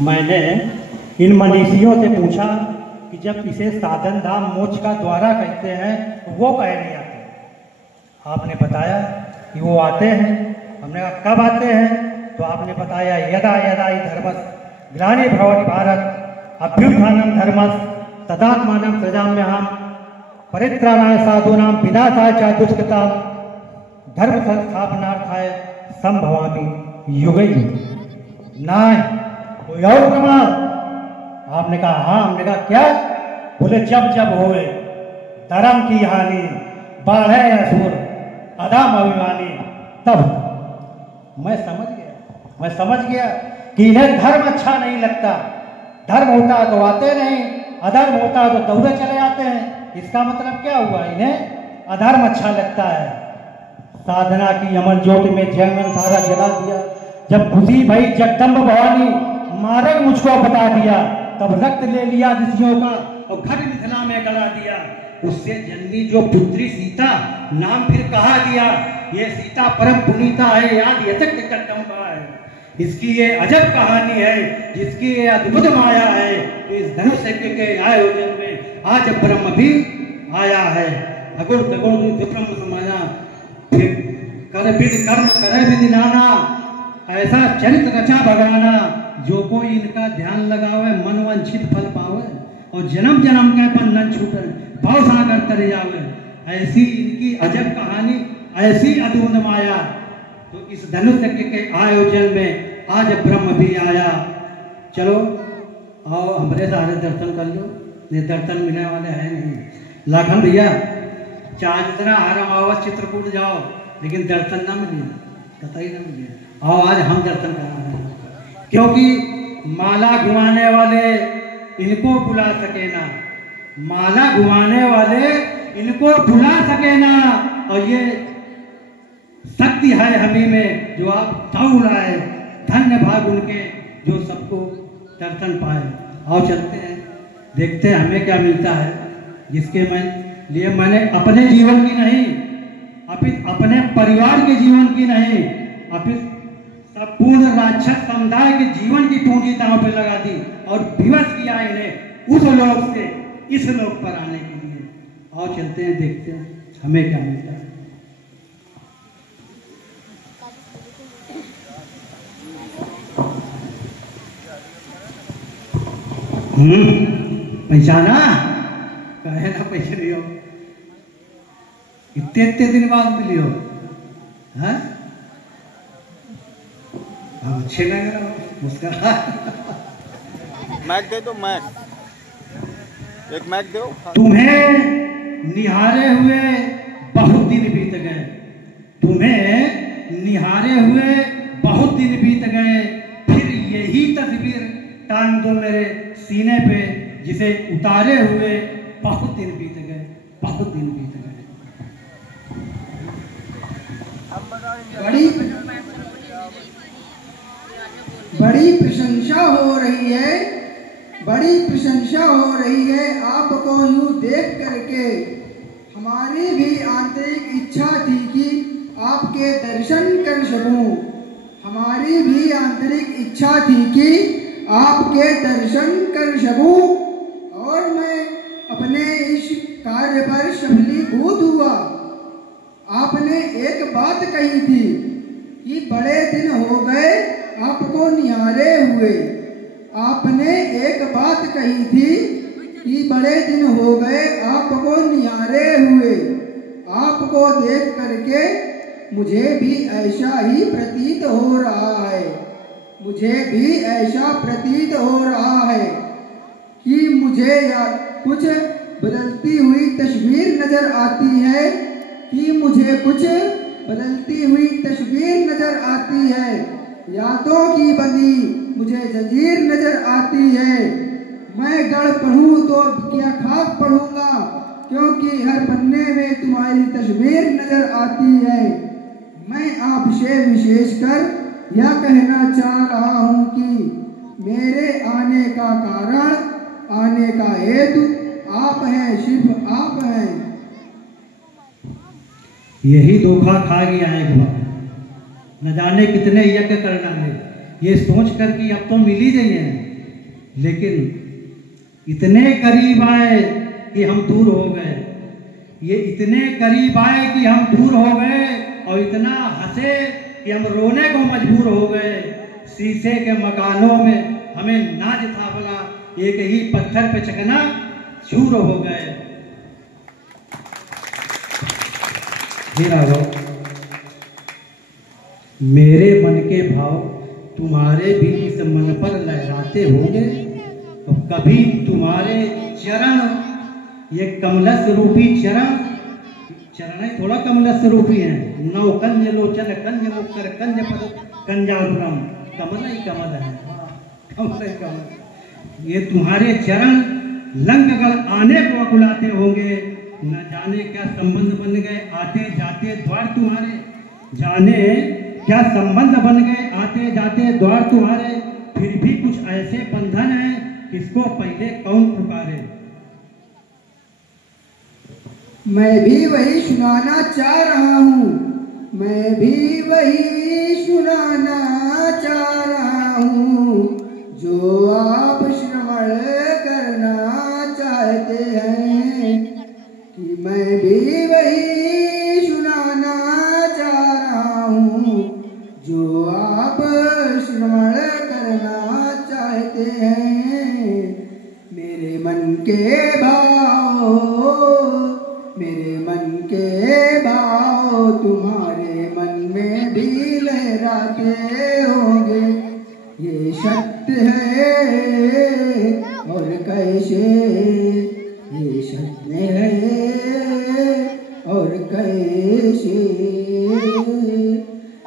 मैंने इन मनीषियों से पूछा कि जब इसे साधन धाम मोक्ष का द्वारा कहते हैं तो वो कहे नहीं आते। आपने बताया कि वो आते हैं। हमने कहा कब आते हैं? तो आपने बताया यदा यदा हि धर्मस् ग्लानि भवति भारत अभ्युत्थानं धर्मस् तदात्मानं सृजाम्यहम् परित्राणाय साधूनां विनाशाय च दुष्कृतां धर्म संस्थापनार्थाय संभवामि युगे युगे। नहीं कोई और प्रमाण? आपने कहा हाँ। हमने कहा क्या? बोले जब जब होए धर्म की हानि बढ़े असुर अधम अभिमानी तब। मैं समझ गया कि इन्हें धर्म अच्छा नहीं लगता। धर्म होता है तो आते नहीं, अधर्म होता है तो दौड़े चले आते हैं। इसका मतलब क्या हुआ? इन्हें अधर्म अच्छा लगता है। साधना की अमर ज्योति में जंगल सारा जला दिया। जब खुशी भई जगदम्ब भवानी मार्ग मुझको बता दिया, तब रक्त ले लिया ऋषियों का और घर मिथिला में गला दिया। उससे जन्मी जो पुत्री सीता नाम फिर कहा दिया। ये सीता परम पुनीता है, याद यथक जगदम्बा है। इसकी ये अजब कहानी है, जिसकी ये अद्भुत माया है। तो इस धनुष यज्ञ के आयोजन में आज ब्रह्म भी आया है। अगुण तगुण विक्रम समाना फिर कर विधि कर्म करे विधि नाना, ऐसा चरित्र रचा भगाना। जो कोई इनका ध्यान लगावे मन वांछित फल पावे, और जन्म जन्म के बंधन छूटे भाव सागर तरे जावे। ऐसी इनकी अजब कहानी, ऐसी अद्भुत माया। तो इस धनुष यज्ञ के आयोजन में आज ब्रह्म भी आया। चलो आओ हमारे सारे दर्शन कर लो। ये दर्शन मिलने वाले हैं नहीं। लाखन भैया चाहे जितना हरम आवाज चित्रकूट जाओ, लेकिन दर्शन ना मिले, कतई ना मिले। आओ आज हम दर्शन करा रहे हैं, क्योंकि माला घुमाने वाले इनको बुला सके ना। माला घुमाने वाले इनको बुला सके ना। और ये शक्ति है हमी में जो आप ताऊ लाए। धन्य भाग उनके जो सबको दर्शन पाए। आओ चलते हैं, देखते हैं हमें क्या मिलता है, जिसके लिए मैंने अपने जीवन की नहीं, अपने परिवार के जीवन की नहीं, संपूर्ण राक्षस समुदाय के जीवन की पूंजी दांव पे लगा दी और विवश किया इन्हें उस लोक से इस लोक पर आने के लिए। आओ चलते हैं, देखते हैं हमें क्या मिलता है। पहचाना? कहे ना पहचानी हो, इतने दिन बाद मिली हो। हाँ अच्छे लग रहा हो, मुस्कुरा। मैक दे दो, मैक एक मैक दो। तुम्हें निहारे हुए बहुत दिन बीत गए। तुम्हें निहारे हुए बहुत दिन बीत गए। फिर यही तस्वीर टांग दो मेरे सीने पे, जिसे उतारे हुए बहुत दिन बीत गए, बहुत दिन बीत गए। बड़ी प्रशंसा हो रही है, बड़ी प्रशंसा हो रही है आपको यूं देख करके। हमारी भी आंतरिक इच्छा थी कि आपके दर्शन कर सकूं। हमारी भी आंतरिक इच्छा थी कि आपके दर्शन कर सकूं, और मैं अपने इस कार्य पर सफलीभूत हुआ। आपने एक बात कही थी कि बड़े दिन हो गए आपको निहारे हुए। आपने एक बात कही थी कि बड़े दिन हो गए आपको निहारे हुए। आपको देख करके मुझे भी ऐसा ही प्रतीत हो रहा है। मुझे भी ऐसा प्रतीत हो रहा है कि मुझे या कुछ बदलती हुई तस्वीर नजर आती है, कि मुझे कुछ बदलती हुई तस्वीर नजर आती है। यादों की बंधी मुझे जंजीर नजर आती है। मैं गढ़ पढ़ूं तो क्या खाक पढ़ूंगा, क्योंकि हर पन्ने में तुम्हारी तस्वीर नजर आती है। मैं आपसे विशेषकर यह कहना चाह रहा हूं कि मेरे आने का कारण, आने का हेतु आप हैं, सिर्फ आप हैं। यही धोखा खा गया है भगवान। न जाने कितने यज्ञ करना है, ये सोच कर कि अब तो मिल ही गई हैं, लेकिन इतने करीब आए कि हम दूर हो गए। ये इतने करीब आए कि हम दूर हो गए और इतना हंसे कि हम रोने को मजबूर हो गए। शीशे के मकानों में हमें नाज था भला, एक ही पत्थर पे चकना चूर हो गए। फिर आ जाओ। मेरे मन के भाव तुम्हारे भी इस मन पर लहराते होंगे, तो कभी तुम्हारे चरण, ये कमलस रूपी चरण ही थोड़ा कमलस रूपी है। नौ कंज लोचन कंज मुक्कर कंज पद कंजापुरम, कमल ही कमल है, कमल ही कमल। ये तुम्हारे चरण लंकगढ़ आने को अकुलाते होंगे, न जाने क्या संबंध बन गए आते जाते द्वार तुम्हारे, जाने क्या संबंध बन गए आते जाते द्वार तुम्हारे। फिर भी कुछ ऐसे बंधन हैं, किसको पहले कौन पुकारे। मैं भी वही सुनाना चाह रहा हूँ, मैं भी वही सुनाना चाह रहा हूँ, जो आप श्रवण करना चाहते हैं। कि मैं भी वही सुनाना चाह रहा हूँ, जो आप श्रवण करना चाहते हैं। मेरे मन के भाव, मेरे मन के भाव तुम्हारे मन में भी लहराते होंगे। ये सत्य है और कैसे, ये सत्य है और कैसे।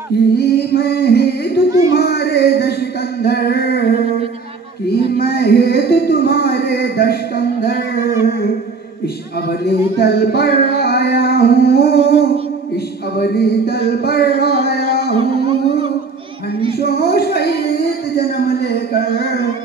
कि मैं हेतु तुम्हारे दश कंधर, कि मैं हेतु तुम्हारे दश कंधर, इस अवनी तल पर आया हूँ, इस अवनी तल पर आया हूँ। हंसों सहित जन्म लेकर